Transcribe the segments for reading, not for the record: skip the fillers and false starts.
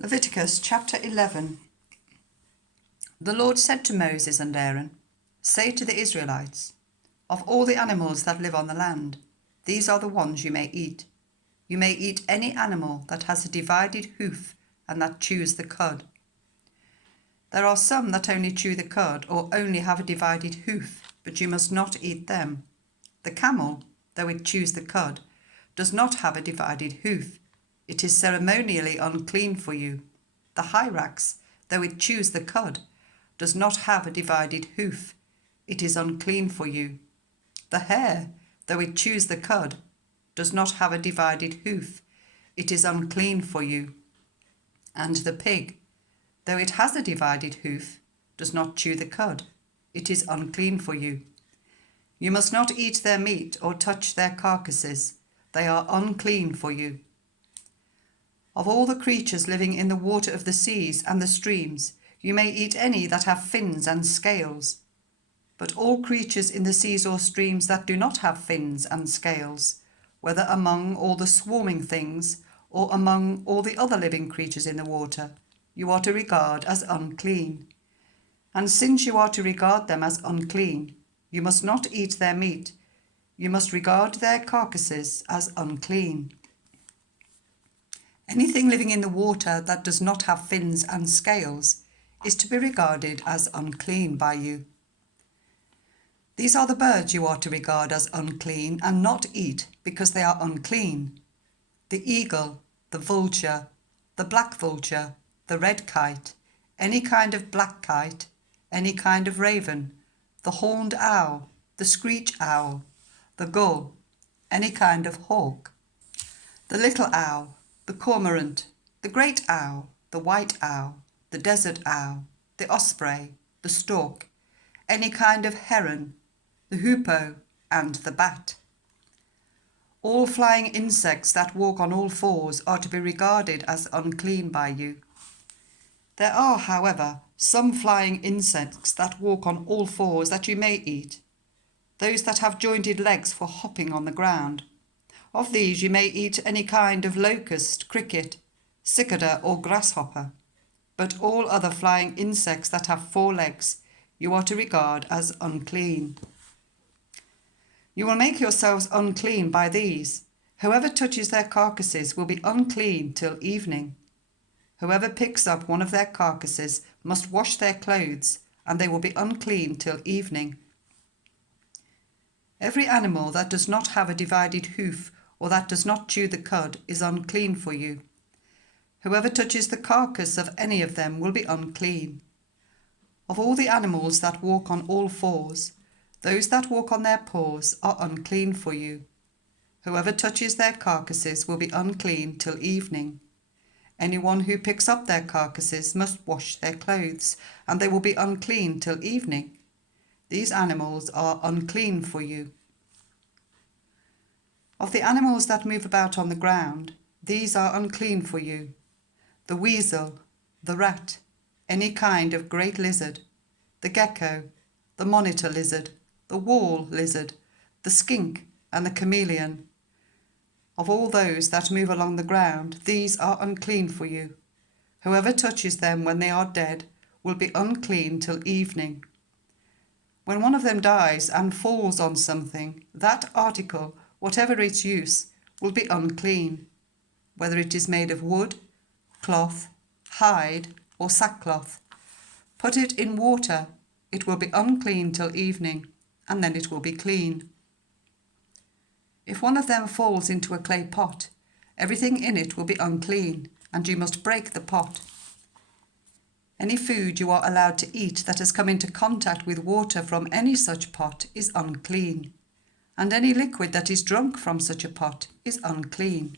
Leviticus chapter 11. The Lord said to Moses and Aaron, "Say to the Israelites, of all the animals that live on the land, these are the ones you may eat. You may eat any animal that has a divided hoof and that chews the cud. There are some that only chew the cud or only have a divided hoof, but you must not eat them. The camel, though it chews the cud, does not have a divided hoof. It is ceremonially unclean for you. The hyrax, though it chews the cud, does not have a divided hoof. It is unclean for you. The hare, though it chews the cud, does not have a divided hoof. It is unclean for you. And the pig, though it has a divided hoof, does not chew the cud. It is unclean for you. You must not eat their meat or touch their carcasses. They are unclean for you. Of all the creatures living in the water of the seas and the streams, you may eat any that have fins and scales. But all creatures in the seas or streams that do not have fins and scales, whether among all the swarming things or among all the other living creatures in the water, you are to regard as unclean. And since you are to regard them as unclean, you must not eat their meat. You must regard their carcasses as unclean. Anything living in the water that does not have fins and scales is to be regarded as unclean by you. These are the birds you are to regard as unclean and not eat because they are unclean: the eagle, the vulture, the black vulture, the red kite, any kind of black kite, any kind of raven, the horned owl, the screech owl, the gull, any kind of hawk, the little owl, the cormorant, the great owl, the white owl, the desert owl, the osprey, the stork, any kind of heron, the hoopoe, and the bat. All flying insects that walk on all fours are to be regarded as unclean by you. There are, however, some flying insects that walk on all fours that you may eat, those that have jointed legs for hopping on the ground. Of these you may eat any kind of locust, cricket, cicada or grasshopper, but all other flying insects that have 4 legs you are to regard as unclean. You will make yourselves unclean by these. Whoever touches their carcasses will be unclean till evening. Whoever picks up one of their carcasses must wash their clothes, and they will be unclean till evening. Every animal that does not have a divided hoof or that does not chew the cud is unclean for you. Whoever touches the carcass of any of them will be unclean. Of all the animals that walk on all fours, those that walk on their paws are unclean for you. Whoever touches their carcasses will be unclean till evening. Anyone who picks up their carcasses must wash their clothes, and they will be unclean till evening. These animals are unclean for you. Of the animals that move about on the ground, these are unclean for you: the weasel, the rat, any kind of great lizard, the gecko, the monitor lizard, the wall lizard, the skink, and the chameleon. Of all those that move along the ground, these are unclean for you. Whoever touches them when they are dead will be unclean till evening. When one of them dies and falls on something, that article, whatever its use, will be unclean, whether it is made of wood, cloth, hide, or sackcloth. Put it in water, it will be unclean till evening, and then it will be clean. If one of them falls into a clay pot, everything in it will be unclean, and you must break the pot. Any food you are allowed to eat that has come into contact with water from any such pot is unclean, and any liquid that is drunk from such a pot is unclean.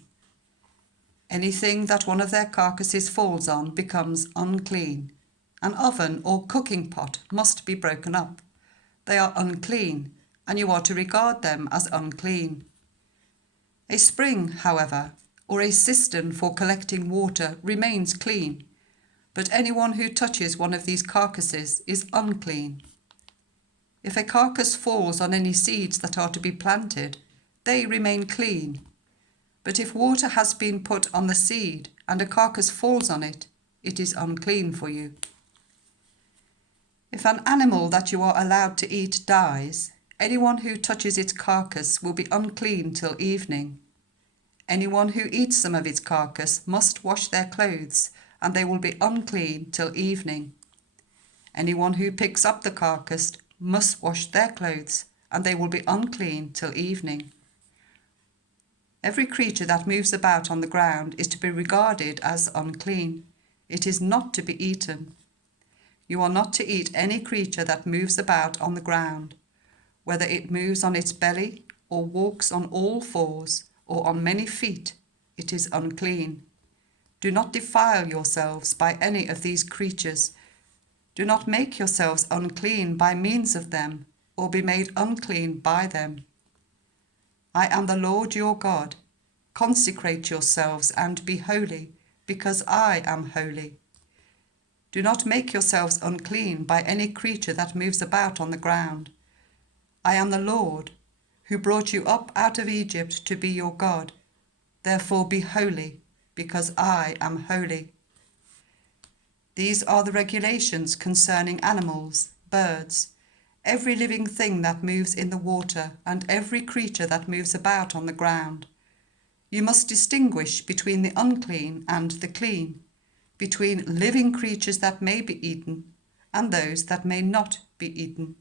Anything that one of their carcasses falls on becomes unclean. An oven or cooking pot must be broken up. They are unclean, and you are to regard them as unclean. A spring, however, or a cistern for collecting water remains clean, but anyone who touches one of these carcasses is unclean. If a carcass falls on any seeds that are to be planted, they remain clean. But if water has been put on the seed and a carcass falls on it, it is unclean for you. If an animal that you are allowed to eat dies, anyone who touches its carcass will be unclean till evening. Anyone who eats some of its carcass must wash their clothes, and they will be unclean till evening. Anyone who picks up the carcass must wash their clothes, and they will be unclean till evening. Every creature that moves about on the ground is to be regarded as unclean. It is not to be eaten. You are not to eat any creature that moves about on the ground, whether it moves on its belly or walks on all fours or on many feet. It is unclean. Do not defile yourselves by any of these creatures. Do not make yourselves unclean by means of them, or be made unclean by them. I am the Lord your God. Consecrate yourselves and be holy, because I am holy. Do not make yourselves unclean by any creature that moves about on the ground. I am the Lord, who brought you up out of Egypt to be your God. Therefore be holy, because I am holy. These are the regulations concerning animals, birds, every living thing that moves in the water, and every creature that moves about on the ground. You must distinguish between the unclean and the clean, between living creatures that may be eaten and those that may not be eaten.